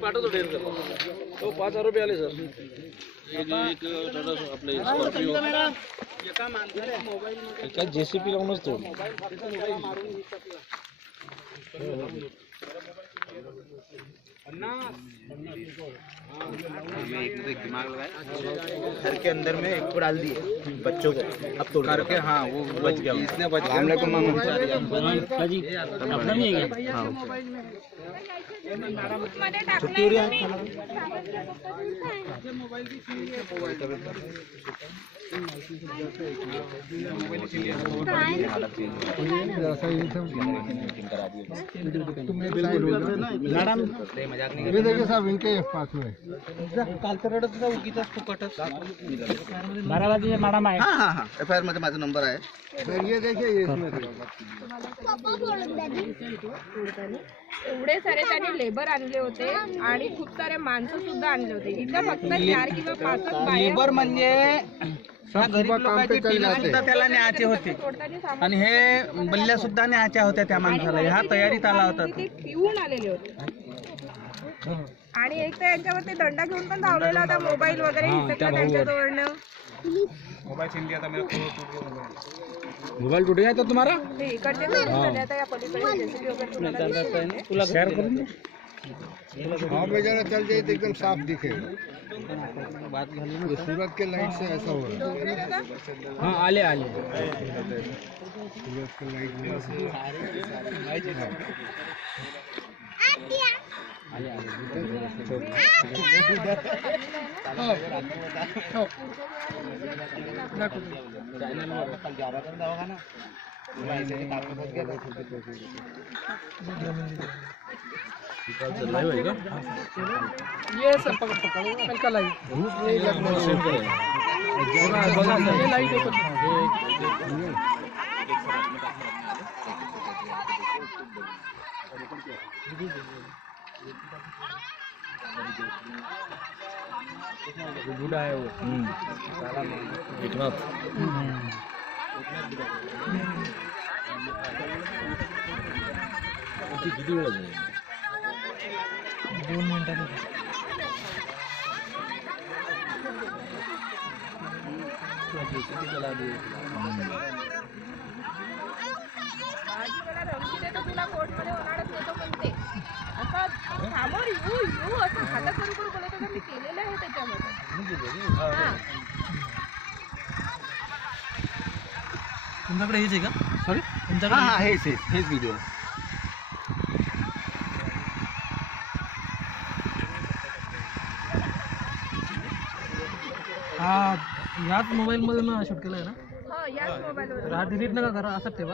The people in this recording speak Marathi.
पाठवतो डेअर करतो. हो 5,000 रुपये आले सर. एक आपले स्कॉर्पिओ एका JCP लावूनच तो दिमाग लगाए घर के अंदर में एक को डाल दिए बच्चों को, अब तोड़ करके हाँ वो बच गया, इसने बच गया। हमले को अपना नहीं है क्या? हाँ छुट्टी हो रही है। मॅडम हे देखीए साहब इनके पास में कालचा रडत उगीचा फुकटच 12 वाजे मॅडम आहे. हाँ हाँ हाँ FIR मध्ये माझा नंबर आहे. सर ये देखिए ये इसमें एवढे सारे त्यांनी लेबर आणले होते आणि खूप सारे माणसं सुद्धा आणले होते. इथं फक्त 4 किंवा 5 बाया लेबर म्हणजे गरीब लोकांचे पिल्लं सुद्धा त्याला न्यायचे होते आणि हे बल्ल्या सुद्धा न्यायच्या होत्या त्या माणसाला. ह्या तयारीत आला होता. ते पिऊन आलेले होते आणि एक तर यांच्यावरती दंडा घेऊन पण धावलेला होता. मोबाईल वगैरे हिसकला त्यांच्याजवळनं. मोबाईल टूट गया था तुम्हारा? ते इकडचे झाले आता या पलीकडे JCB वगैरे तुम्हाला शेअर करून दे. हाँ में जरा चल जाए तो एकदम साफ दिखेगा. तो सूरत के लाइट से ऐसा हो रहा है. हाँ आले आले. सूरत के लाइट में ये सब पकड़ का लाइट बूढ़ा है वो. एकनाथ किती वेळ झाली? 2 मिनिटात. भाजीवाला रंगीत आहे तर तुला कोर्टमध्ये होणारच नव्हतं म्हणते. असं समोर येऊ असं हातात करू बोलत होता. मी केलेलं आहे त्याच्यामध्ये. हां तुमच्याकडे हेच आहे का? सॉरी तुमच्याकडे? हाँ हाँ हेच व्हिडिओ. हा याच मोबाईल मध्ये शूट केलाय ना? हो याच मोबाईलवर. हा डिलीट नका करा, असं ठेवा.